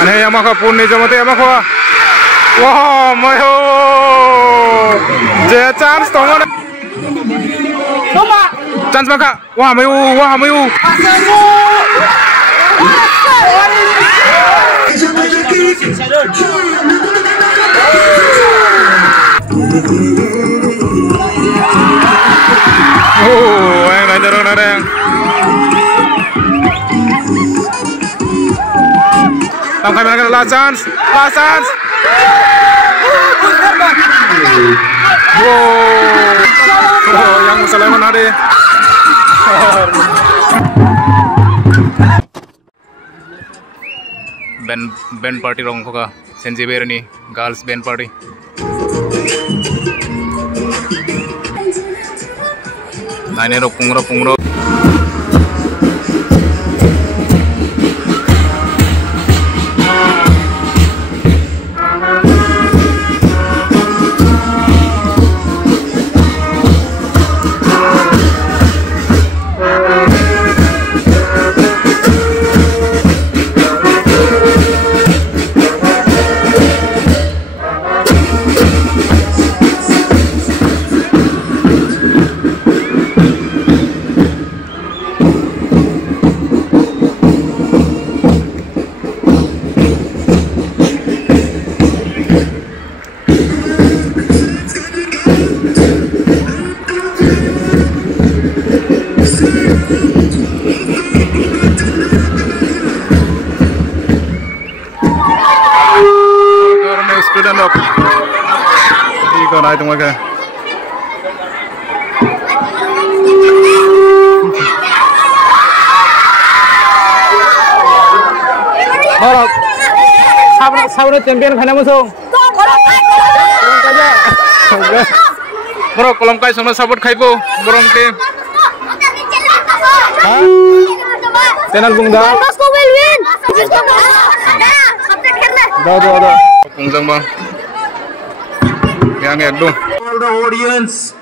Ane Yamaha pun nih jamate Yamaha. Wah, mayo. Je chance tongan. Chance maka. Wah, mayo. Oh, yang dorong. Tangkap mereka last chance. Wow, yang Sulaiman hari. Band party rong hoga. Senjiber ni girls band party. Nane ro pungro. Student of iko na itong mga Borok sabun champion khana musong Borok kolom kai sona sabut khaibo borong te Tenal bungda Moscow will win Do Pungjang bang, yang ekdom. All the audience.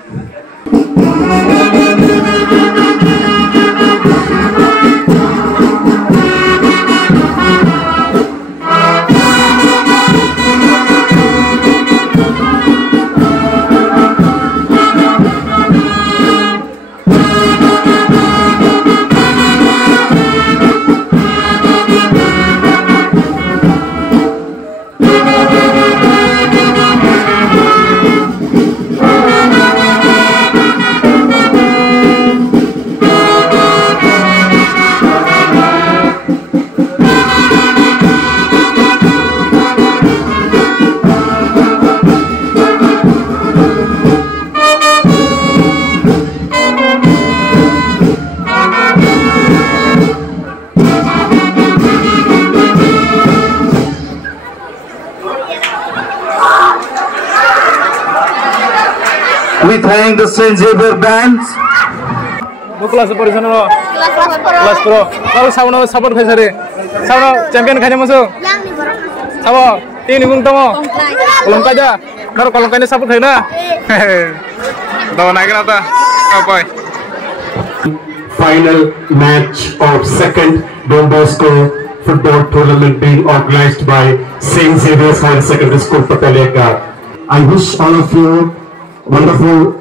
We thank the Saint Xavier band. Kelas Pro sana lo. Kelas Pro. Kalau sauno support khai sauno champion khai masuk. Sabo, ini bung tomo. Kolom kaja. Baru kolom kaja support khai na. Daw naik nata. Apa? Final match of second Don Bosco football tournament being organized by Saint Xavier's Higher Secondary School, Patalega. I wish all of you wonderful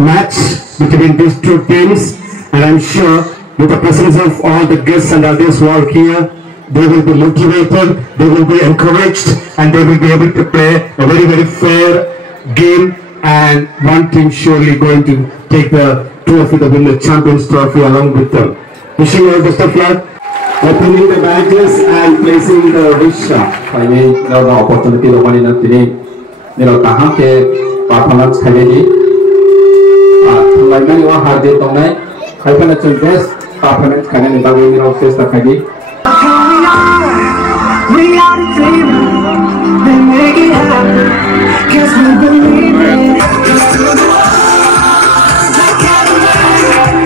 match between these two teams, and I'm sure with the presence of all the guests and others who are here, they will be motivated, they will be encouraged, and they will be able to play a very fair game, and one team surely going to take the trophy, the winner Champions Trophy along with them. Wishing you all best of luck. Opening the badges and placing the wish. I mean, the opportunity to win in the performance kali like many one hard day tonight I can achieve best performance kali ni bagi ni office tak kali we are the dream they make it happen cause we believe it just to the world I can't imagine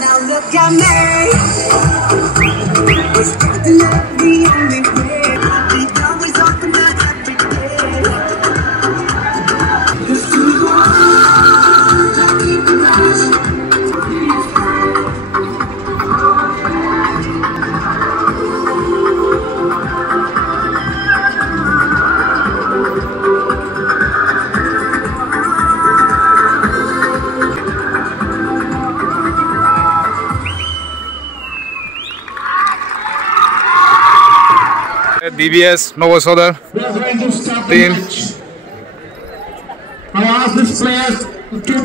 now look at me it's not the only way we always talk about every day. DBS Novosodar tim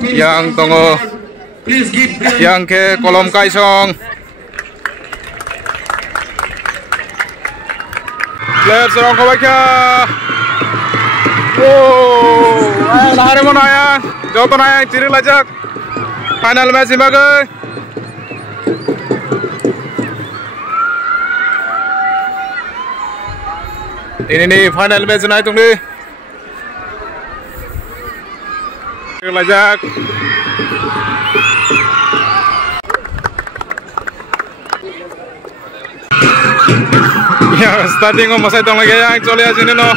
yang tongo yang ke kolom kaisong player serong kawaika wow lahare mono ayang joton ayang ciri lajak final match imagai ini nih final match naik tung nih lajak ya starting masai tong lagi yang chole asini no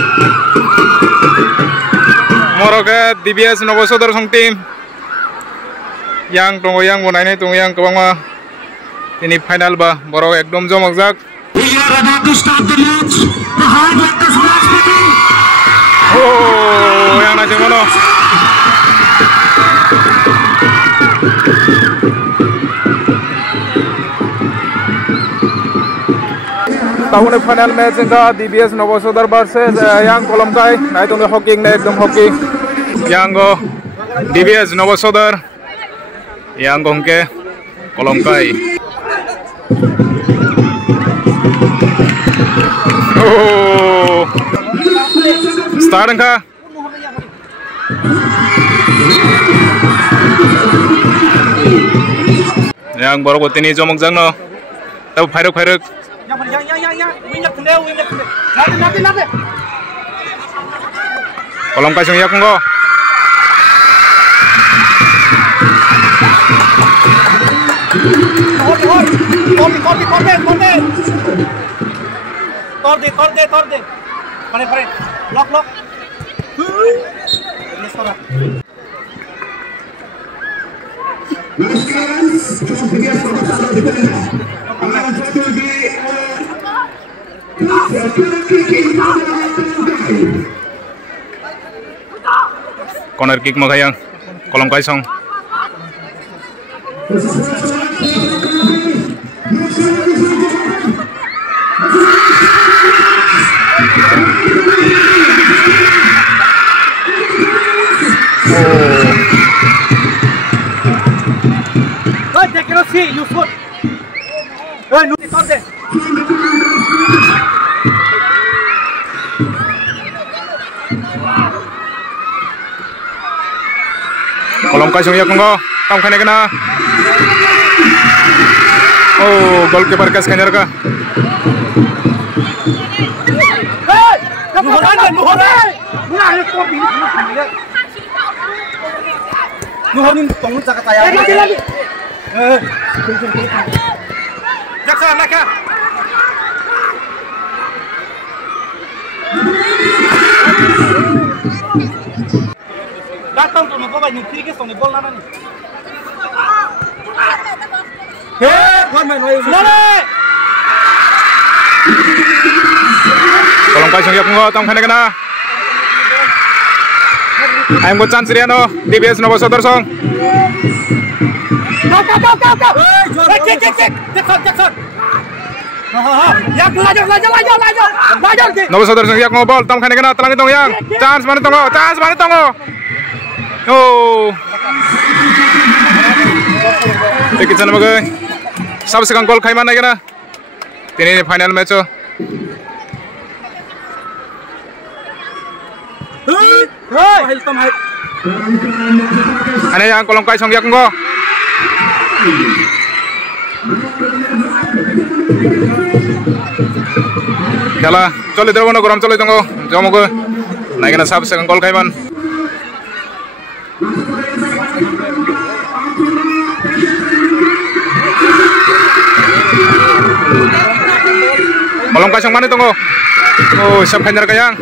moroke DBS Novosodar song tim yang tongo yang monai nih tung yang kebang mah ini final bah borok ekdom jomok jak. We are about to start the match. The hard work is match begin. Oh, yang najeng mono. Tahun final match enggak DBS Novosodar versus yang Kolomkai. Nah itu hoki nih ekdom hoki. Yang go DBS Novosodar. Yang gongke Kolomkai. Oh, start ka? Yang baru buat ini jomok jang no, tahu firuk. Kolom kasih ya kunggo. Torde. Pare. Lock. Corner kick magayang kolom kaisong. They cannot see you foot. No, it's not there. Kolom kaisong ya kunggo, tam khane kena. Oh, goalkeeper kas kanyar ka. Nuhonin tong jaga tayang. Lagi. Jaksa laka. Datang tuh nopo banyak kiri song bol nana nih. Kolom kaisong ya kunggo, tam khane kena. Ayam buat chance Riano, DBS Novosodar song. Go. Cek. Jackson. Yang lajur. Novosodar song yak ngobol, tam khane kena telang itong yang. Chance mana tongo. Oh. Tikit sana bagai. Sab sekang gol kai mana kena. Ini final match oh. Ano yang kolom kaisong yak ngo. Kala chole dero no goram chole tongo jomogo naik na sab sekang gol kaiman. Kolom kaisong mana tongo. Oh, sab kanyar kayang.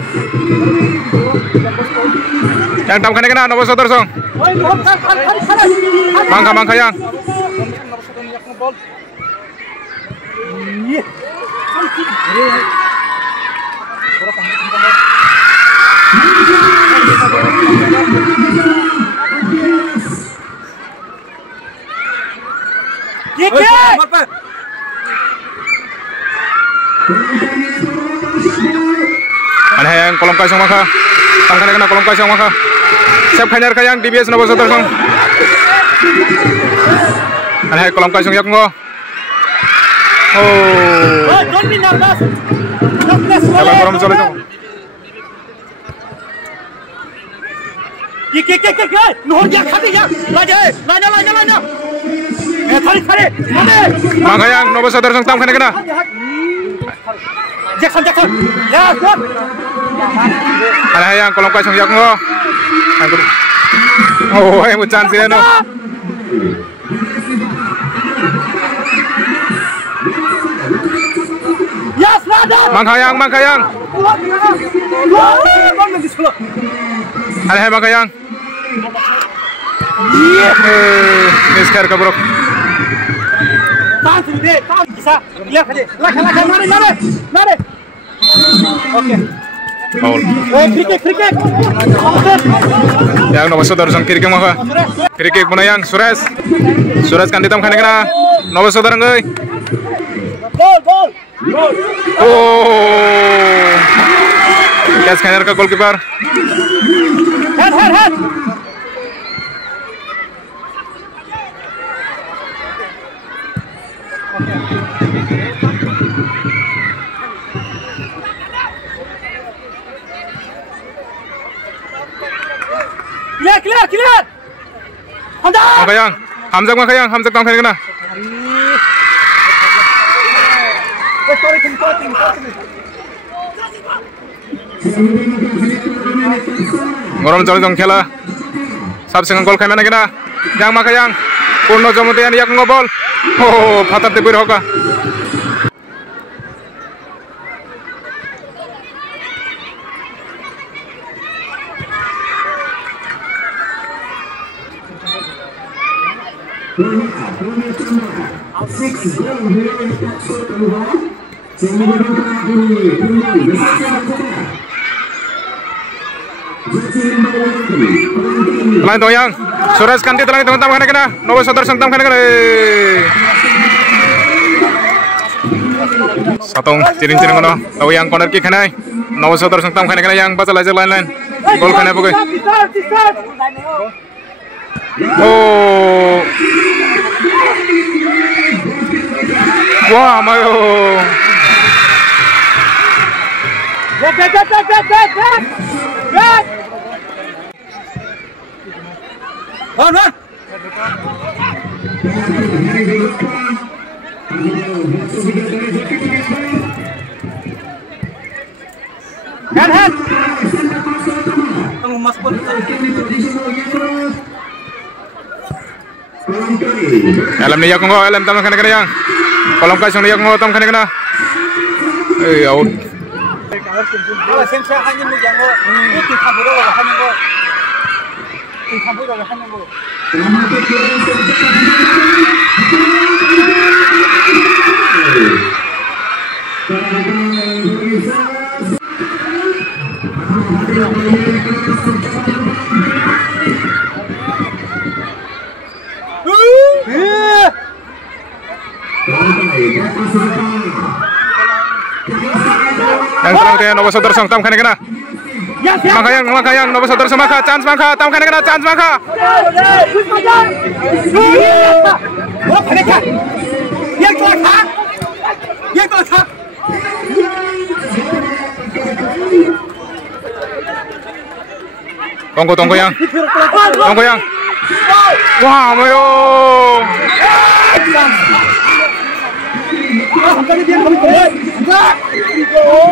Yang tam kena Novosodar song. Mangka yang. Kick! yang kolom kaisong maka tangkane kena kolom kaisong maka siap khanyar kayang DBS Novo Sodarsong yang kolom kaisong yak ngo Don't be nervous. Jalan kolam chole jong Kik. No, ya khadi ya. Lanya. Thari. maka yang Novo Sodarsong tangkane kena Jackson. Ya, good. yang kolom kaisong yak ngo yang chance ya no Yes, Rada. Mangkayang Mangkayang miskar kabrok Tahan sini deh, tahan bisa. Lihat aja. Laka, mari. Oke. Paul Free kick. yang Novo Sodarsong kiri kick maka kiri kick punayang Suresh kan ditam khane kena Novo Sodarsong euy Gol. catch khanyar ka goalkeeper Head. Clear. Honda. Mangkayang Hamzak tam khane kena ngorom chole jong khela sab seng gol khaimana kena yang Mangkayang purno jomutian yak ngo bol phatar te bir hoka lain toyang Suresh kanti telang tam khane kena Novo Sodarsong tam khane kena satong ciring ngono toyang corner kick khane Novo Sodarsong tam khane kena yang baca lajar lain gol khane pokok wah mayo Back. On. Head. Kamu masuk Elem ni yak ngo elem tam khane kena yang kolom kaisong ni yak ngo tam khane kena out Kalau saya hanya menjangkau itu kabur hanya go. Kabur hanya go. yang terang Novo Sodarsong tam khane kena Mangkayang Novo Sodarsong maka chance maka tam khane kena chance maka tunggu yang wah mayo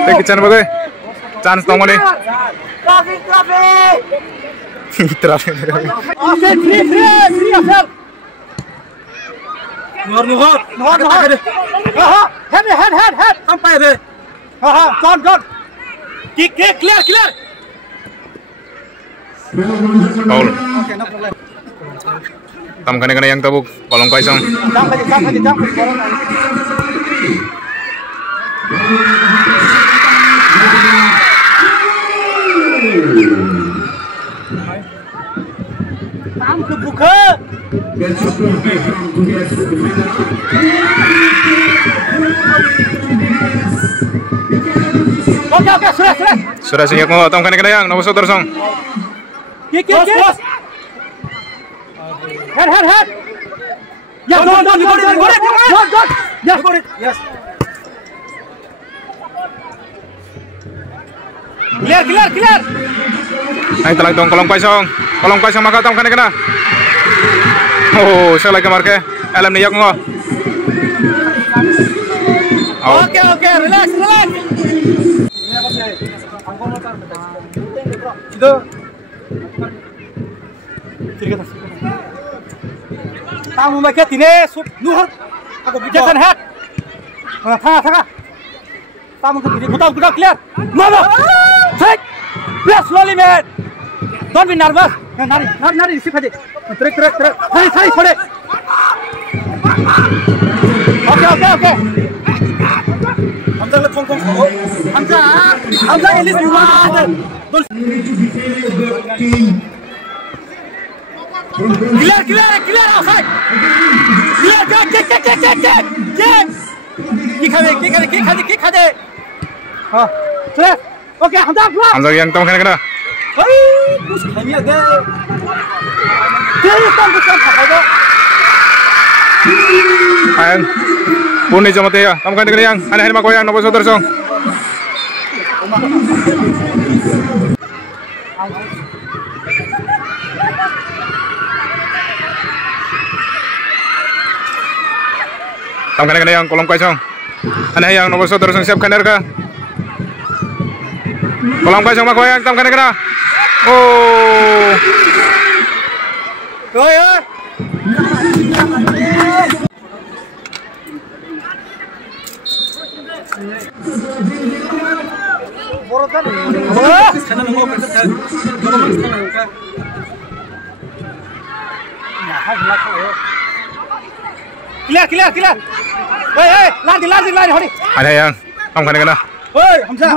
Tekican bagai chance tong nih. Traffic. Free asal. Nuhur. Head. Sampai deh. Gone. Kick, clear. Foul. Tam kena yang tabuk kolong kaisang. Tam kebuka. Oke, sudah siap mau tong kene yang nomor 1 song. Kick. Head. Yeah, don't. You got it. Don't. Yes. You got it. Yes. Clear. Ay talang tong kolong paisong maka tong kene. Oh, saya lagi marke. Alam ni yak ngo. Okay, relax. Itu. Tamu mereka tine sup nuhar. Aku bijakan hat. Tengah. Tamu ke tine buta clear. Mama. Take. Yes, slowly man. Don't be nervous. Nari sip aja. Trek. Hari छोड़े. Okay. Hamza le phone. Hamza ini semua. Clear outside. Clear, kick. Kick khade. हाँ, clear. Okay, Hamza yang tong kene. कुछ खाइए गए Ayan, punit sa mati ya. Tamo kene yang, anahin mako yang nomor 1 song. Tamo kene yang kolom kaisong. Anahin yang nomor 1 song siap kaner ka. Kolom kaisong mako yang tamo kene. Oh. ya. Clear. Hey, lari, hori. Ada yang, tamo kene. Hey, Hamza.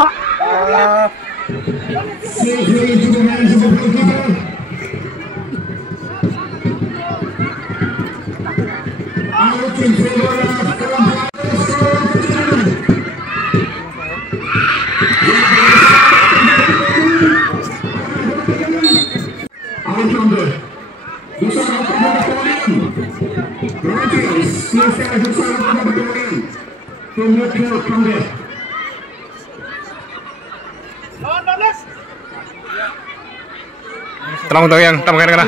Tolong tong yang, tamo kene.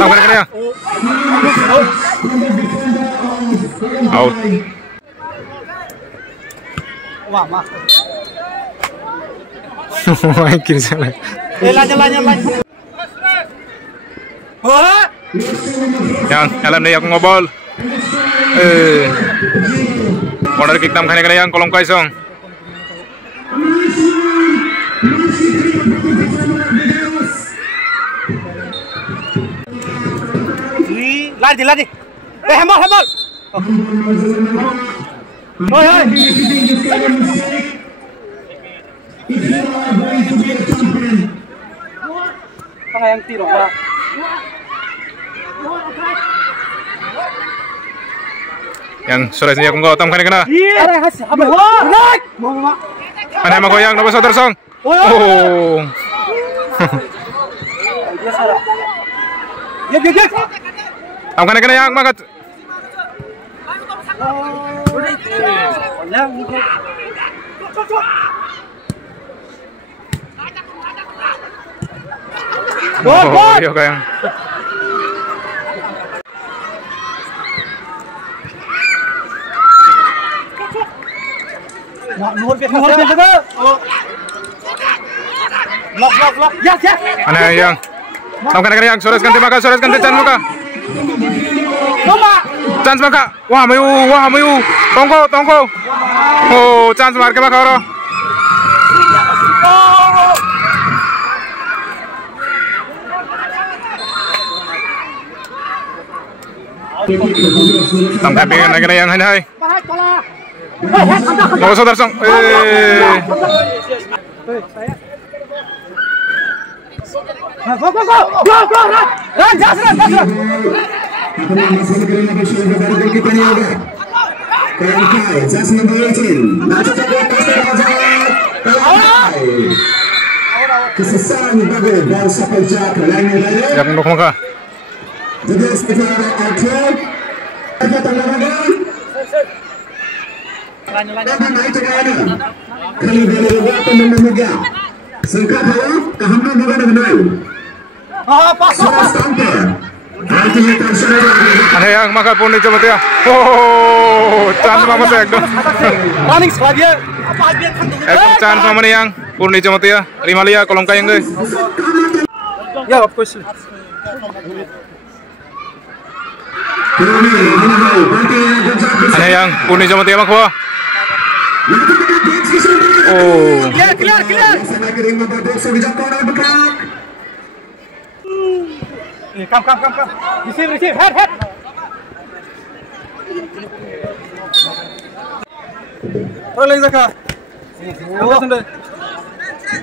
Tamo kene ya. Out. Wah, mah. Wah, kiri sana. Lanjut. Wah. Yang, alam ni aku ngobol. Corner kick tam kene yang kolong kaisong. Lari. Handball. Hey. Tengah yang tiro, Pak. Yang sudah sini aku ngotong kene. Iya. Mana mako yang nomor 1 song. Oh. Ya. Tamo kene yang makat. Oh, iya kayang. Luar biasa. Lock. Yes. Mana yang? Tamo kene yang sudah ganti chance maka. Chance maka. Wah, mayu. Tongko. Oh, chance marke maka oro. Tamo kene yang hai. Nomor 1 song. Go. Run. Kai, just number 18. Kesesalan bagai bal sampai jak lain. Yang nukung ka. Jadi sekitar outlet. Ada tanggal lagi. Tapi naik ke mana? Kali dari waktu memegang. Singkat bawah, kehamnya juga dengan. Pas. Ada yang maka pun coba ya. Oh, chance mama tuh ekdom. Running squad dia. Ekdom chance mama nih yang pun coba ya. Rimalia kolom kayang guys. Ya, of course. Ada yang pun coba ya mak gua. Oh. Clear. Come. Receive. Head. Rolling Zaka. Awas anda.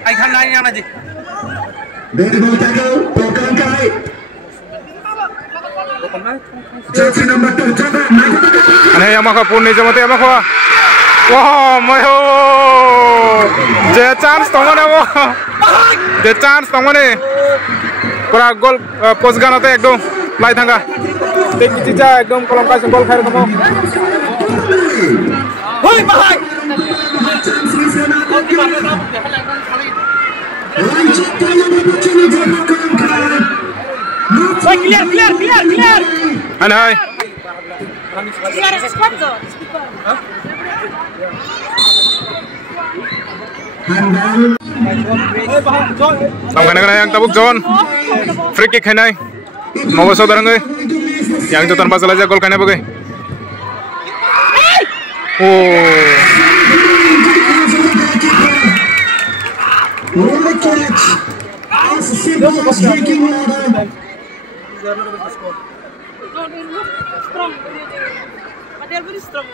I can nine yang aja. Dari bawah tackle, pokan kai. Jersey number 2, jaga. Ada yang maka pun coba ya mak gua. Wah, mayo. Je chance tomane wo. Je chance tomane. Pura gol post gana te ekdom lai thanga te kicha ekdom kolom ka gol khair kamo Hoi bahai. Clear. ana hai Clear squad zone. tam kana yang tabuk John free kick khainai mau saudara ngai yang itu tanpa salah gol khainai bagai No, they look strong. But they're very strong.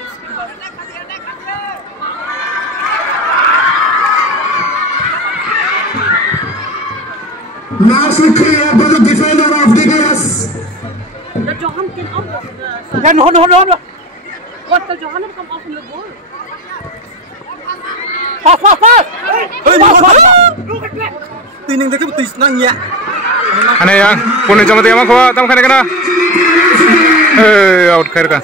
Nicely clear by the defender of Digas. The Johan came out of the side. Yeah, no. What the Johan had come off in the goal? Pass. Tining dekat betul senang ya. ana yang pun coba ya mak gua tam khane kana out khair ka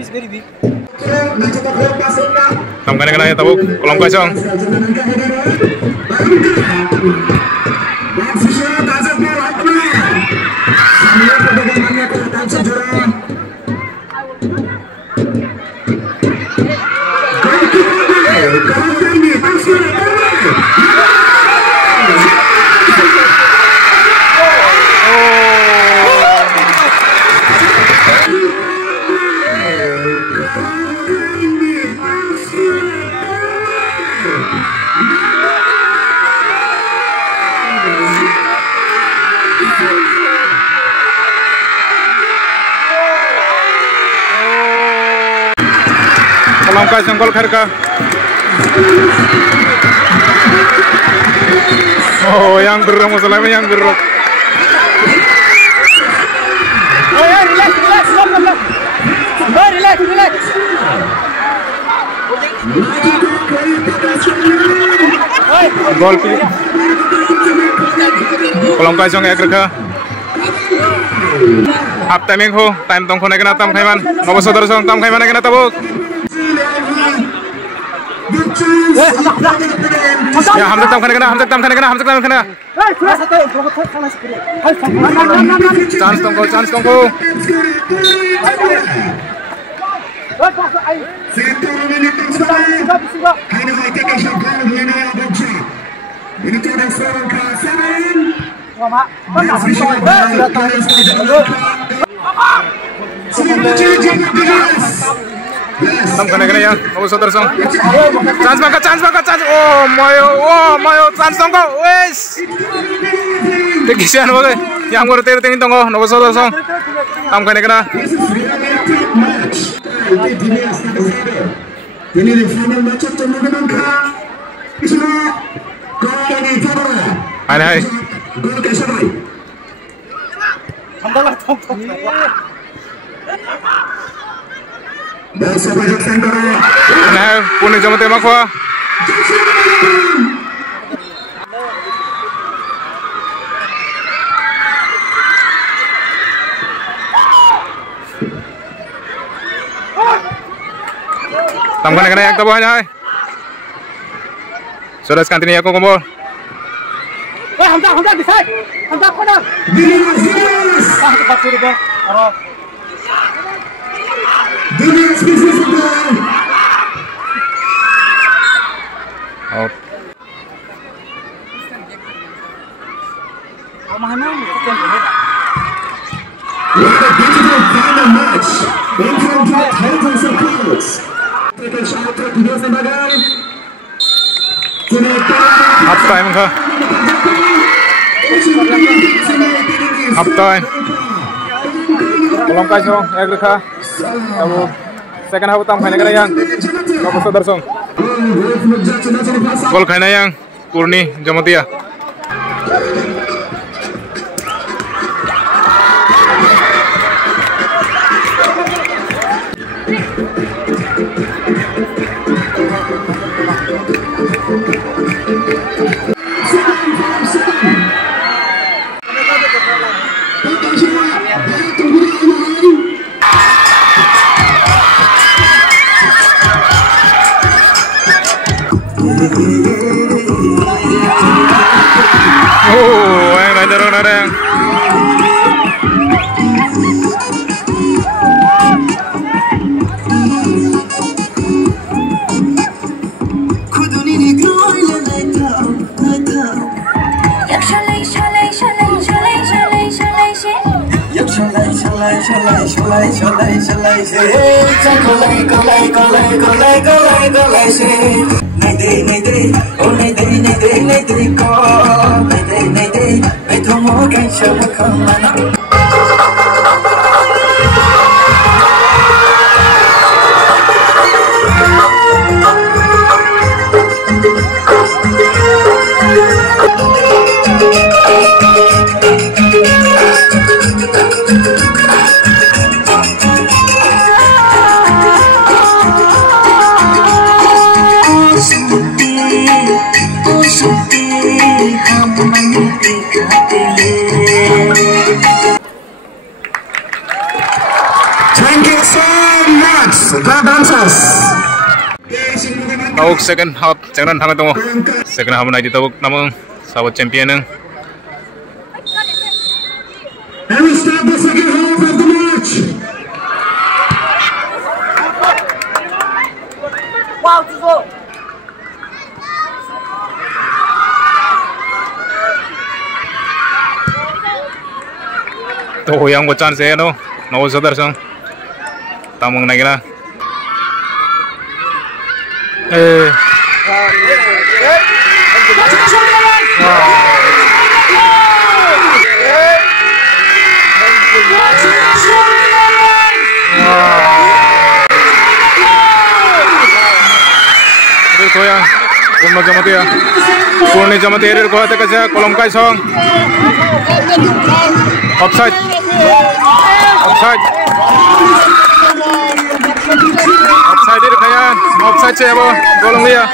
Is very big. tam khane kana ya tabuk kolom ka chong kolom ka chong gol khair ka yang berrong masalah yang berrong Oh yeah, relax. Relax. gol pi kolom ka chong ek rakha half timing ho time tong khone kana tam khaiman nobo sodar song tam khaiman kana tabuk ya hamzat tam khane kana chance tong ko tam khane kana ya nobo sodar song chance maka oh mayo chance tong ko wes tekisian bagai yang ngor ter ting tong nobo sodar song tam khane kana Ini di final match teman-teman. Hai hai. Nah, punya jam tembak wah. Tamkan kena yang tabah hai. Sudah sekantin ya aku kumpul. Hamzah, decide. Hamzah, corner. Cepat suruh bang. Taruh. Out. Mana? What a beautiful final match in front of thousands of crowds. Take a shot at the Senegal. Half time ke? Half time. Kolom kasong, agrika. Abu second half tam khaina kena yang. Bapak Sudarsong. Gol khaina yang Kurni Jamatia. Oh, yang ada. Thank you so much, the dancers. Tawag second half, jangan hangat tunggu. Second half na ditawag namang sahabat champion ng. And we start the second half of the match. Wow, Tigo. To yang buat chance ya no, Nawal Sudarsong. Tamang na gina. Koya, Kurni Jamatia. Kurni Jamatia rir koha teka siya kolom kasong. Offside. Offside. Offside rir kaya. Offside siya bo. Golong dia.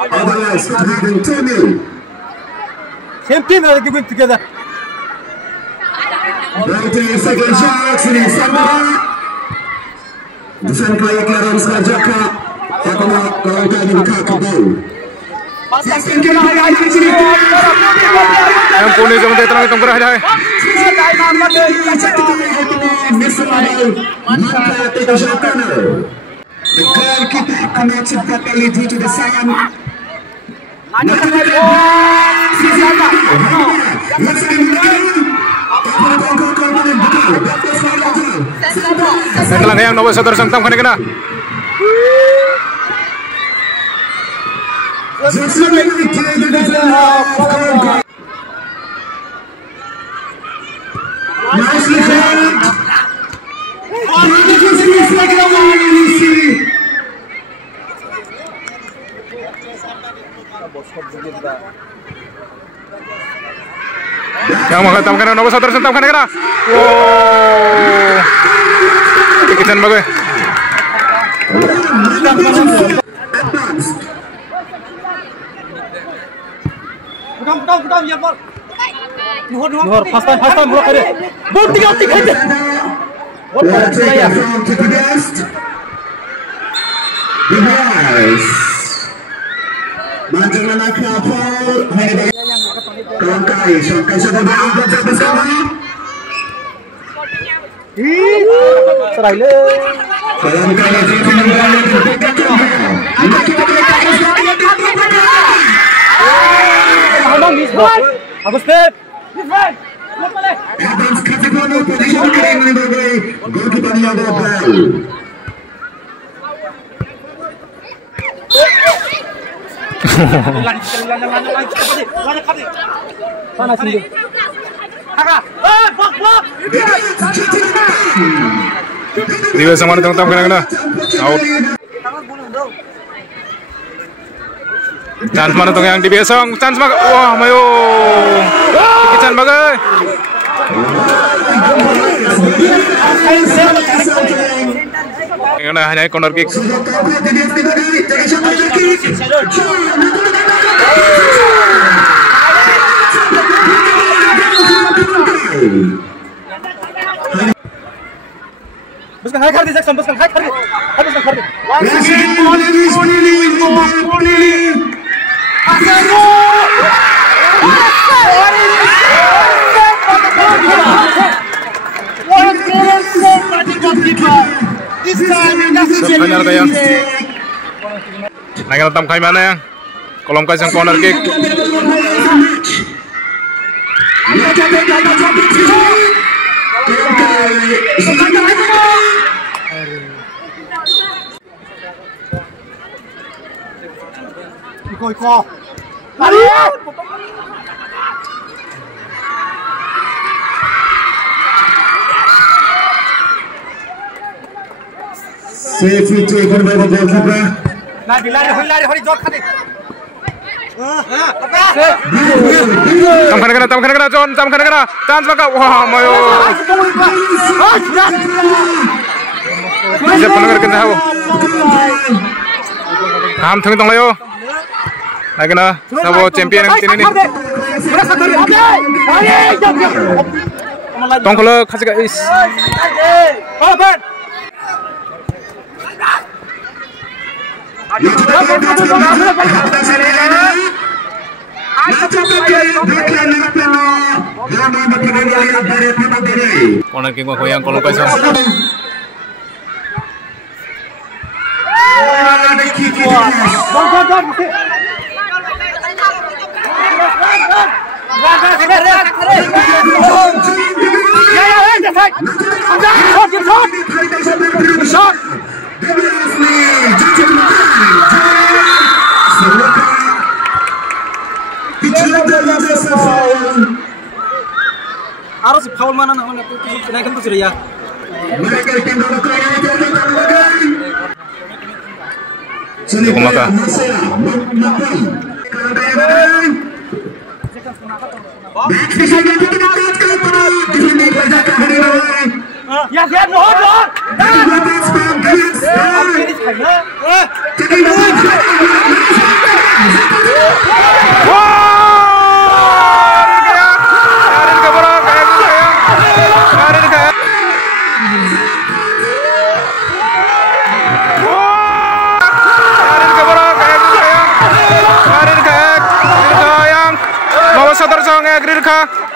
Otherwise, we're having 2-0. Same team are giving together. Right to your second shot, sini Sambara. Desain kaya Klaran Skajaka. Yakama kalau tadi buka kabel. Yang Kurni Jamatia terang hitung kerah dah. The goalkeeper connects it properly due to the sound. Setelah yang Nawal Sudarsong tam kena. Yang menghantamkan nomor 1 tersentamkan kena. Wow. Dikitan bagus. Bukan ya bol. Nuhur, pas bola kade. Bol 3 aja. Bol ya. Serai le. Bagus Pep. Mana sini? Dia sama tentang kena. Out. Chance mana tuh yang dibiasong? Chance mak. Wah, mayo. Kican bagai. Kena hanya corner kick. Buskan high card Jackson, buskan high card. Habiskan card. Benar tuh yang. Nah, kita tamkai mana yang? Kolom kasih corner kick. Iko. Lari. Safely taken by the goalkeeper. Lari, hori jog khade. Tam kena John, chance maka. Wah, mayo. Bisa pendengar kena tahu. Ham thung tong layo. Lagi na, sabo champion yang ini. Tong kalau kasih guys. Corner kick ko yang kolom kasih. Harus foul mana nak naikkan tu sudah ya. Kumaka. Ya, mohon.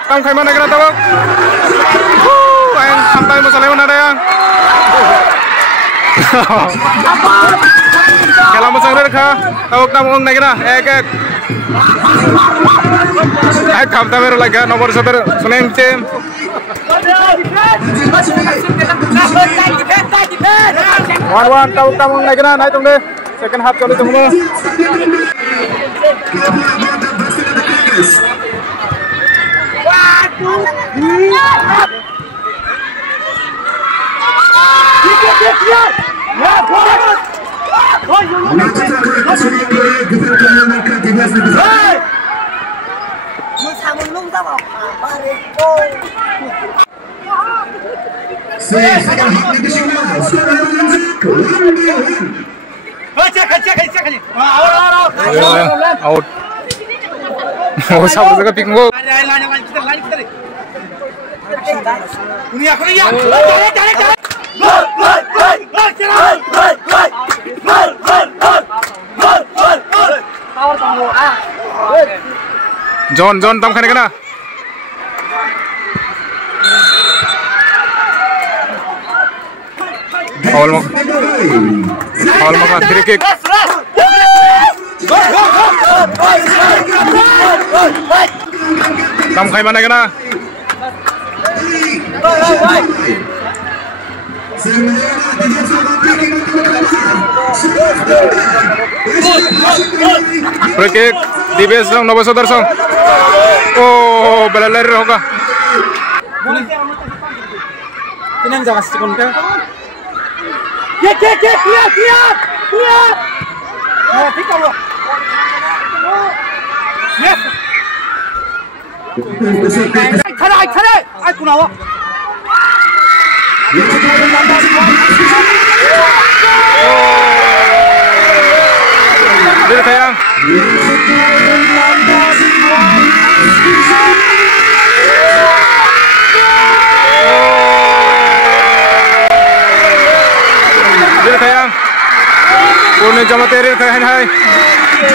Tam kai mana kena tahu? Yang sampai masalah mana ada yang? Kalau masalah ada tahu tamu naik kena, ek. Kam tamer lagi nomor 1 Sunem tim. Wan tahu tamu naik kena naik tunggu. Second half kali tunggu. Out. Oh, sabar jaga pikmo. John tam khane kana. Foul maka free kick. Tam khai mana kana? Free kick di base ng Nova Sudarsong. Oh, balalar hoga. Pinang jaga sikon ka. Clear. ঠিক আছে। Yes. 차례. 아이 구나와. Dia sayang. Dia sayang. Pune jama teri hai.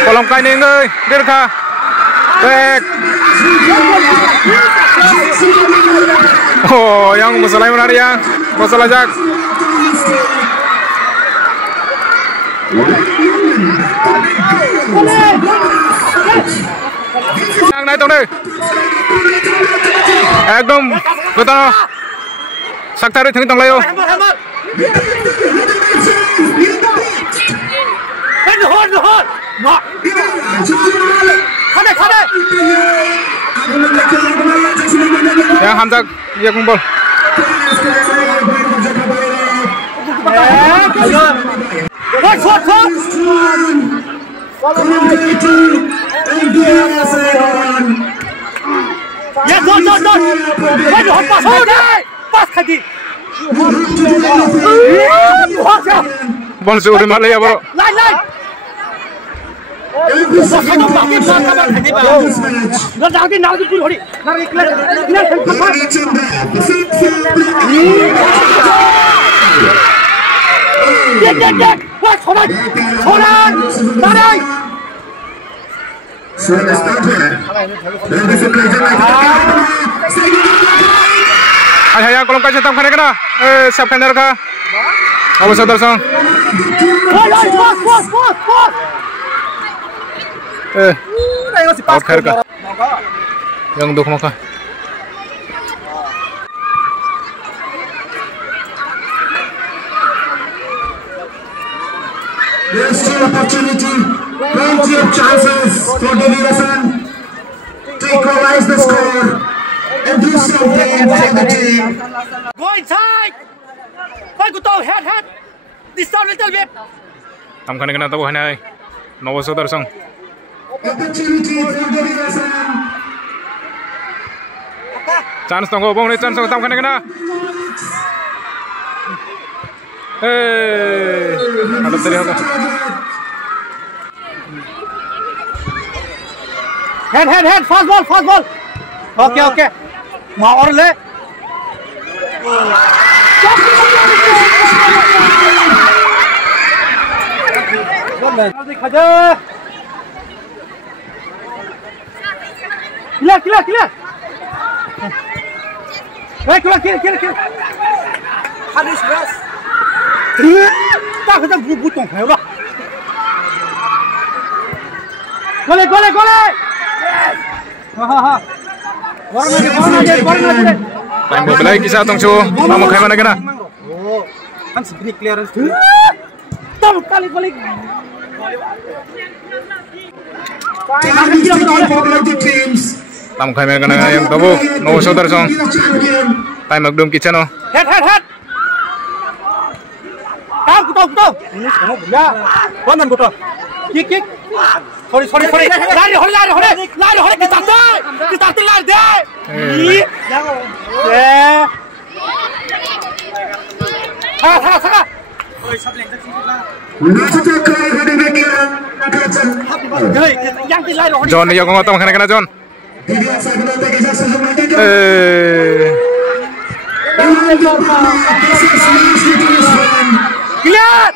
Kolom kai ning ơi, dir kha. Back. Oh, yang masalah mana ya? Masalah jak. Sang naik tong deh. Ekdom betul. Saktari thang tong layo. Hold. No. Khane. Yang Hamzak ia kumpul. Shot. Yes, don't. Wait, hold pass. Pass khadi. Ball sudah malay ya bro. Line. Ayah kolom kaca tam khane kana. Siap khane rakha. Nova Sudarsong. Out khair ka. Yang duk maka. There's still opportunity, plenty of chances for Deviasan to equalize the score and do something for the team. Go inside. Head. Distance little bit. Tam khane kana tabu hane. Nova Sudarsong. Opportunity for Deviasan. Chance tonggo bong chance tam khane kana. Ada tadi hoga. Head. Fast ball. Okay. Mau or le. Clear. Clear. Harus gas. Tak kita butuh kayak apa? Gole. Ha. Warna. Time bo belai kisah tong chu. Namu khai mana kana? Oh, kan segini clearance. Tam kali balik. Teams. Tam khai mana kana yang tabu. Nova Sudarsong. Time ekdom kitchen oh. Head. Tahu. Ini semua ya. Konan betul. Kick. Sorry. Lari, kita lari deh. Ih, jangan. Tengah. John ya kau ngotong kena John. Lihat.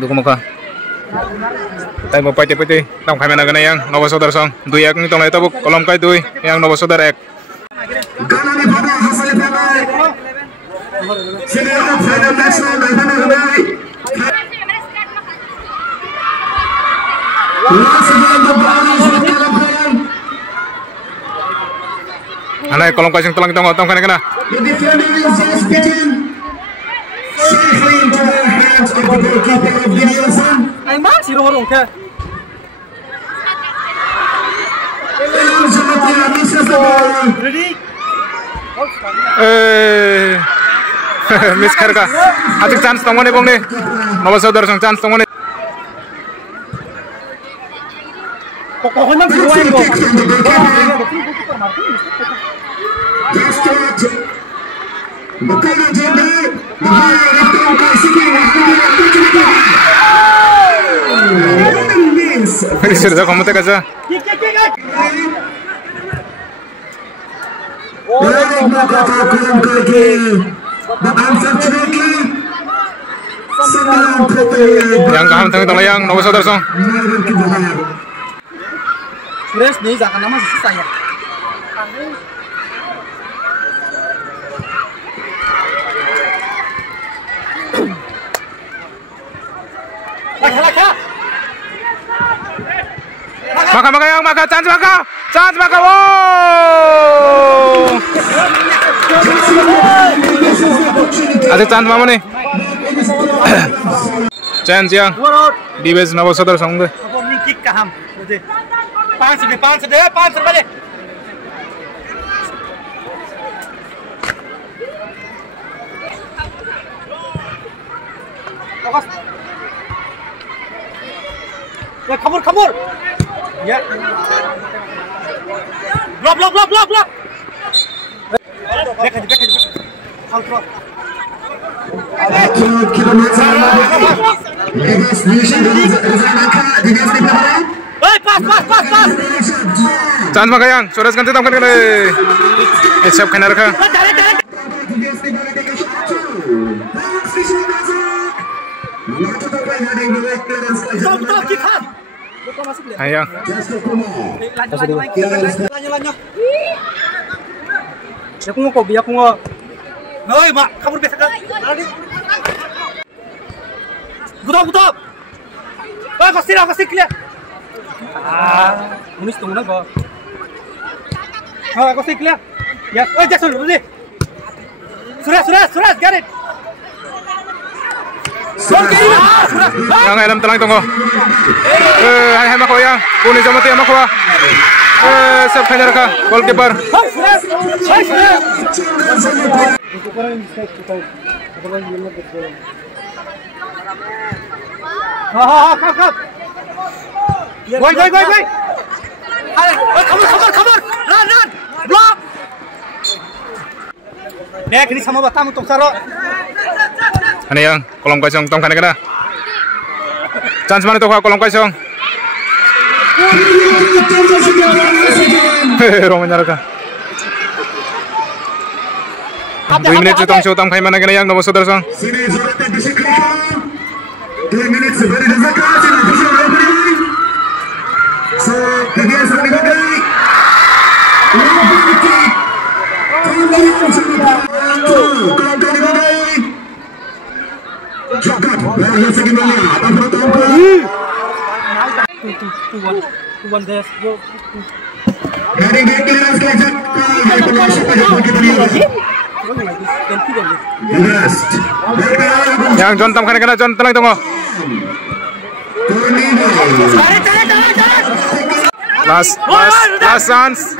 Dukung muka. Tay mau putih. Tong kami nak kena yang Nova Saudara song. Dui ek ni tong lai tabuk kolom kai dui yang Nova Saudara ek. Anai kolom kai sing telang tong kena. Ay masih orang ke? Ready? Miss Kharka. Atik chance tong bong ni. Nova Saudara song chance tong ni. Pokoknya buruan kok. Finisher dah kamu teka aja. Yang kaham tengah yang Nova Saudara song. Suresh nih jangan nama susah ya. Maka chance maka wow. Ada chance mamu nih. Chance yang di base Nova Saudara song deh. Ini kick kaham. 5 deh. Balik. Fokus. Ya kabur. Ya. Blok. Back aja. Kontrol. Pas. Chance maka yang Suresh ganti tam kena. Siap kena reka. Betul kick kan. Ayang. Lanjut. Aku ngok. Hei, Mak, kabur biasa kan. Lari. Gudok. Pasti clear. Unis tunggu kok. Pasti clear. Ya, Jackson dulu nih. Suresh, get it. Yang dalam telang tunggu. Hai mako ya. Puni jamati mako. Sab kena reka. Goalkeeper. Come. Wait. Come on. Run. Block. Nek ini sama batamu tok saro. Ani yang kolom kosong tong kena. Chance mana tu kolom kosong. Roman nyaraka. 2 minit tong show tam kai mana kena yang Nova Saudara song. 2 minutes very difficult in official referee. So again so dibagai. Yang John tam kena John telang tunggu. Last chance.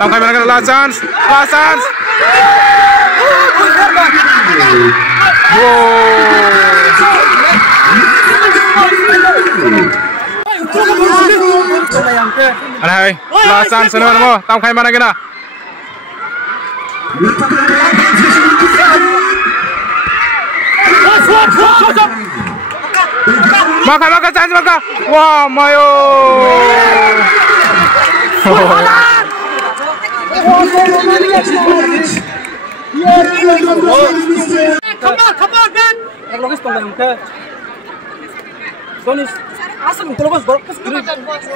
Tam kena last chance. Hai, lasan senuan mo, tam khai mana kena? Maka chance maka. Wah, mayo. Come on, man. Ek logis tong yang ke. Donis, asal itu logis bor.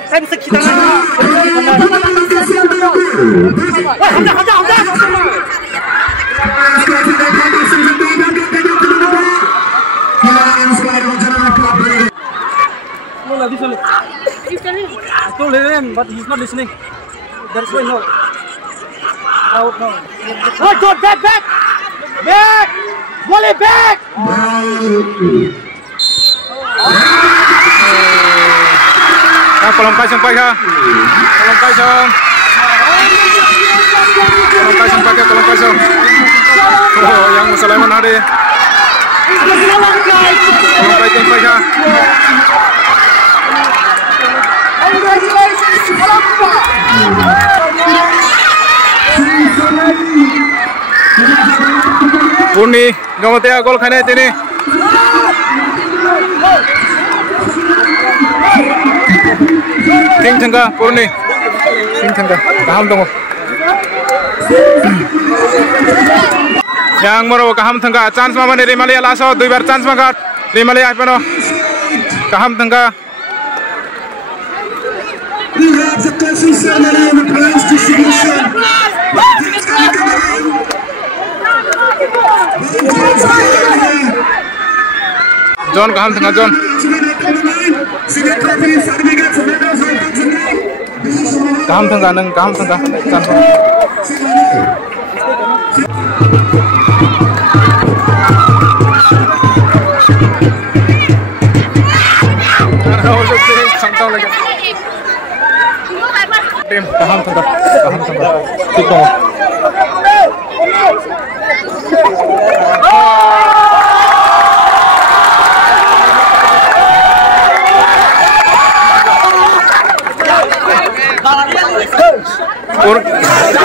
Saya bisa kita. I told him, but he's not listening. That's why no. Out now. Oh, God, back! Back! Volley back! Kolom kai sampai ha. Kolom kai song. Oh, yang Sulaiman hari. Kolom kai sampai ha. Purni Jamatia gol khane tini. King Thangga Purni. King Thangga kaham dong. Yang moro kaham Thangga chance mama ni Rimalia laso 2 bar chance magat. Rimalia apano. Kaham Thangga. We have the closing ceremony and the prize distribution. John kaham Thangga John. Kaham Thangga nang kaham Thangga chance. Tim kaham Thangga. Tikong.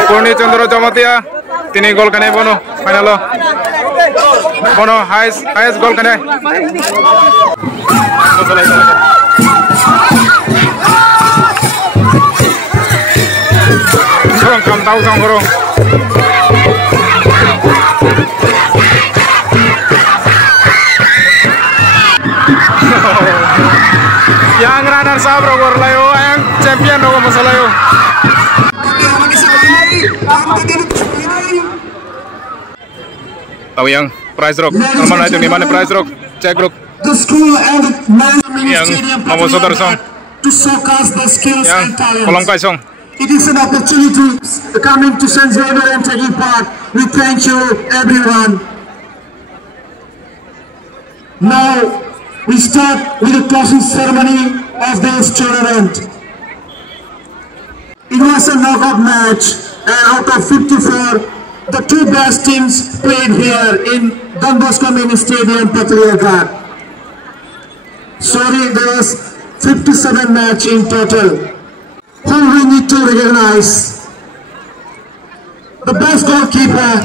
Purni Chandra Jamatia tini gol khane bono final bono highest gol khane Sorong kam tau sang gorong yang runner sabro gor layo yang champion no masalayo tahu yang prize rock normal itu di mana prize rock cek rock yang mau saudara song yang kolom kai song. It is an opportunity coming to St. Xavier and taking part. We thank you everyone. Now we start with the closing ceremony of this tournament. It was a knockout match, and out of 54, the 2 best teams played here in Don Bosco Mini Stadium, Patalaya. Sorry, there was 57 match in total. Who we need to recognize? The best goalkeeper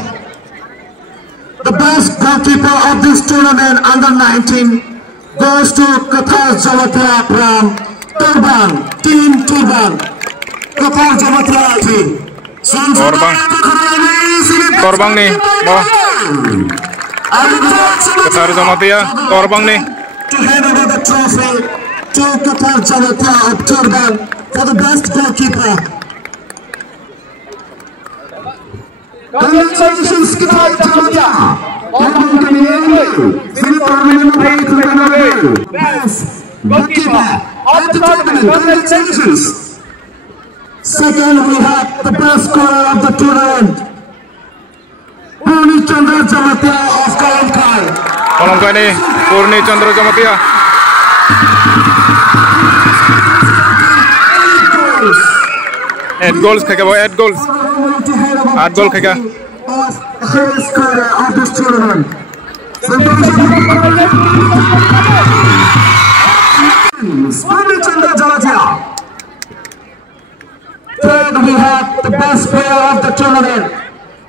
of this tournament under 19 goes to Qatar Jamatia from Turban, Team Turban. Qatar Jamatia team. Torbang nih, boh. Qatar Jamatia, Torbang nih. To hand over the trophy to Qatar Jamatia of Turban for the best goalkeeper. Congratulations, Qatar Jamatia. Best goalkeeper of the tournament. Congratulations. Second, we have the best scorer of the tournament, Purni Chandra Jamatia of Kolomkai. Kolomkai nih, Purni Chandra Jamatia. 8 goals khaga boy, 8 goals. 8 goal khaga. Highest scorer of this tournament. Chandra Jalatia. Third, we have the best player of the tournament.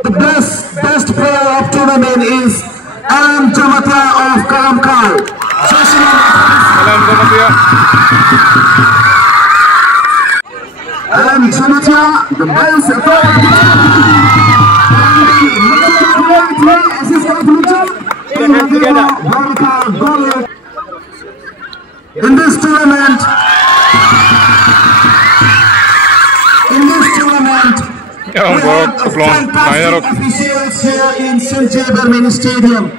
The best player of tournament is Alam Jamatia of Kalamkal. Alam Jamatia. Alam Jamatia, the best in this tournament, we have fantastic officials here in St. Jaber Stadium.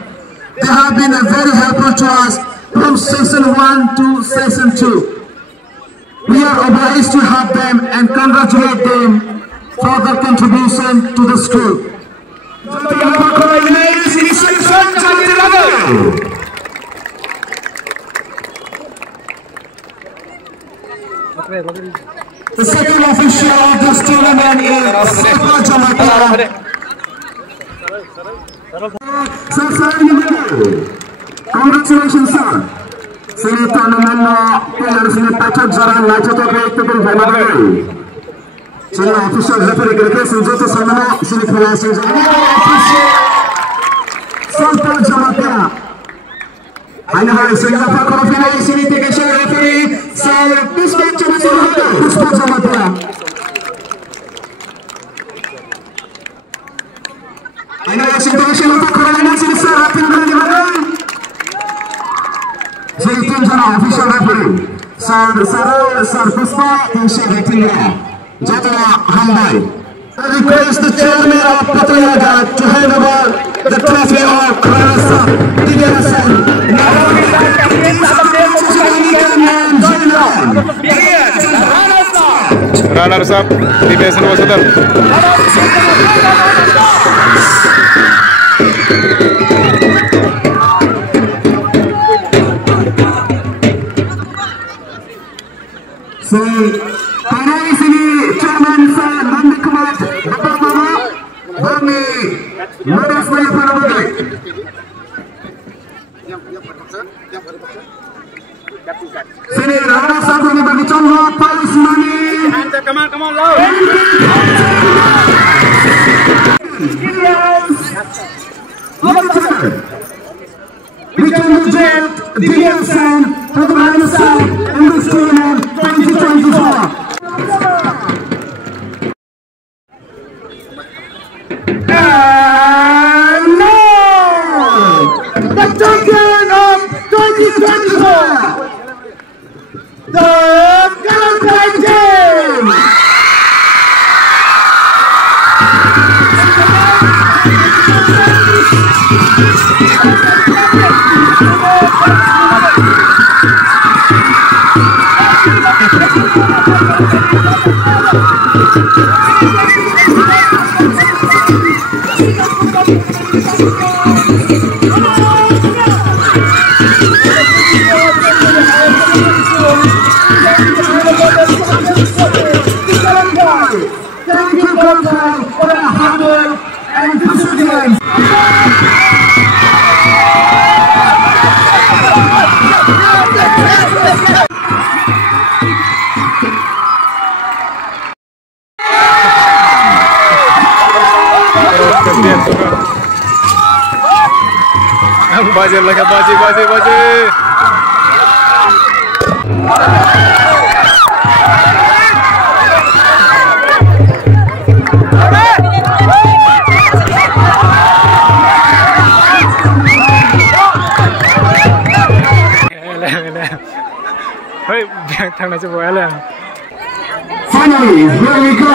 They have been very helpful to us from session 1 to session 2. We are obliged to have them and congratulate them for their contribution to the school. The second official of this tournament is Safa Jamatia. Congratulations, sir. Sini tournament players ini patut jalan laju tapi itu pun benar. Sini official referee kerja senjata sama sini players ini official Safa Jamatia. Hanya hari sehingga fakor final sini tiga referee saya Puspa Jamatia. Hanya situation untuk kerana sini saya tinggal di mana? Jadi tim sana official referee. Sir Puspa insya tinggal. Jatuh hambai. I request the chairman of Patriaga to hand over the trophy of Karasa Division. Runners up, Division Wasadar. So, pada sini chairman saya Nandi Kumar Bapak Mama kami Madas Maya Parabagi. Sini Rana Sabtu ini bagi contoh Paris Mani. Come on, low. We congratulate DSN for the Manasa in this tournament 2024. And now, the champion of 2024, the Kalamkal team. Thank you, Kalamkal, for the hard work and perseverance. Baje lagi, baje. Hei, thằng này sẽ vội lên. Finally, here we go.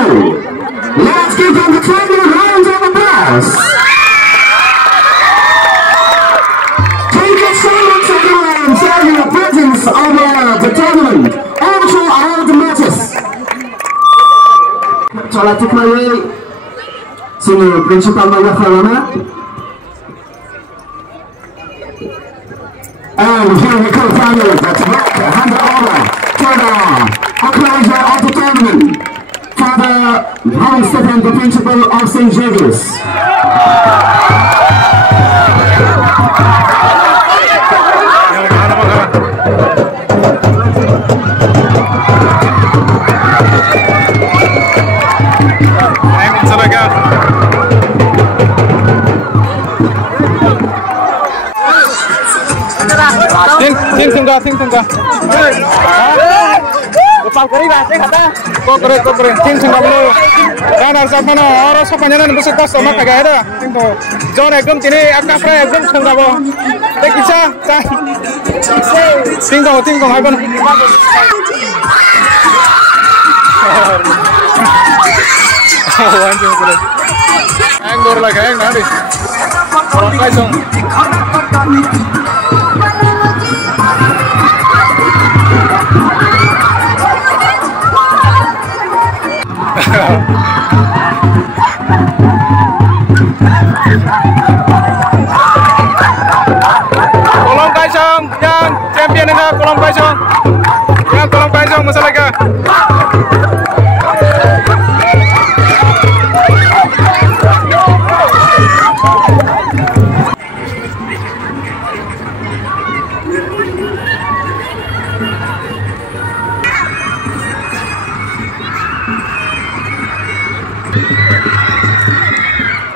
Let's give them the final round of applause. Thank you so much, everyone, for your presence over the tournament, all through all the matches. Chalatik Maya, sini Principal Maya Farana. And here we go, finally, that's right, hand over to the organizer of the tournament, Father Ron Stephen, the principal of St. Javius. tengah tim tengah. Gopal kari bahasa kata. Kokore tim tengah dulu. Runner up mana orang sopanya nanti besok pas sama kagak ada. Tim tuh. John ekdom tini akan free ekdom tengah bo. Tekisa, tim kong haibon. Anjing terus. Anggur lagi yang nanti. Orang kaisong. Kolom kaisong yang champion ini kolom kaisong. Yang kolom kaisong masalah ke?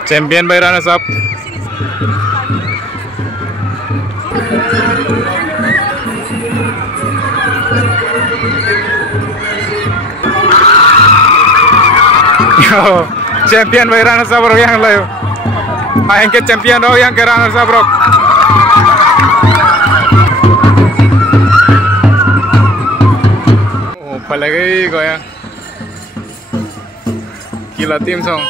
Champion by runners up. Yo, champion by runners up bro yang layu. Main ke champion bro yang ke runners up bro. Oh, palagi goyang. Gila tim song.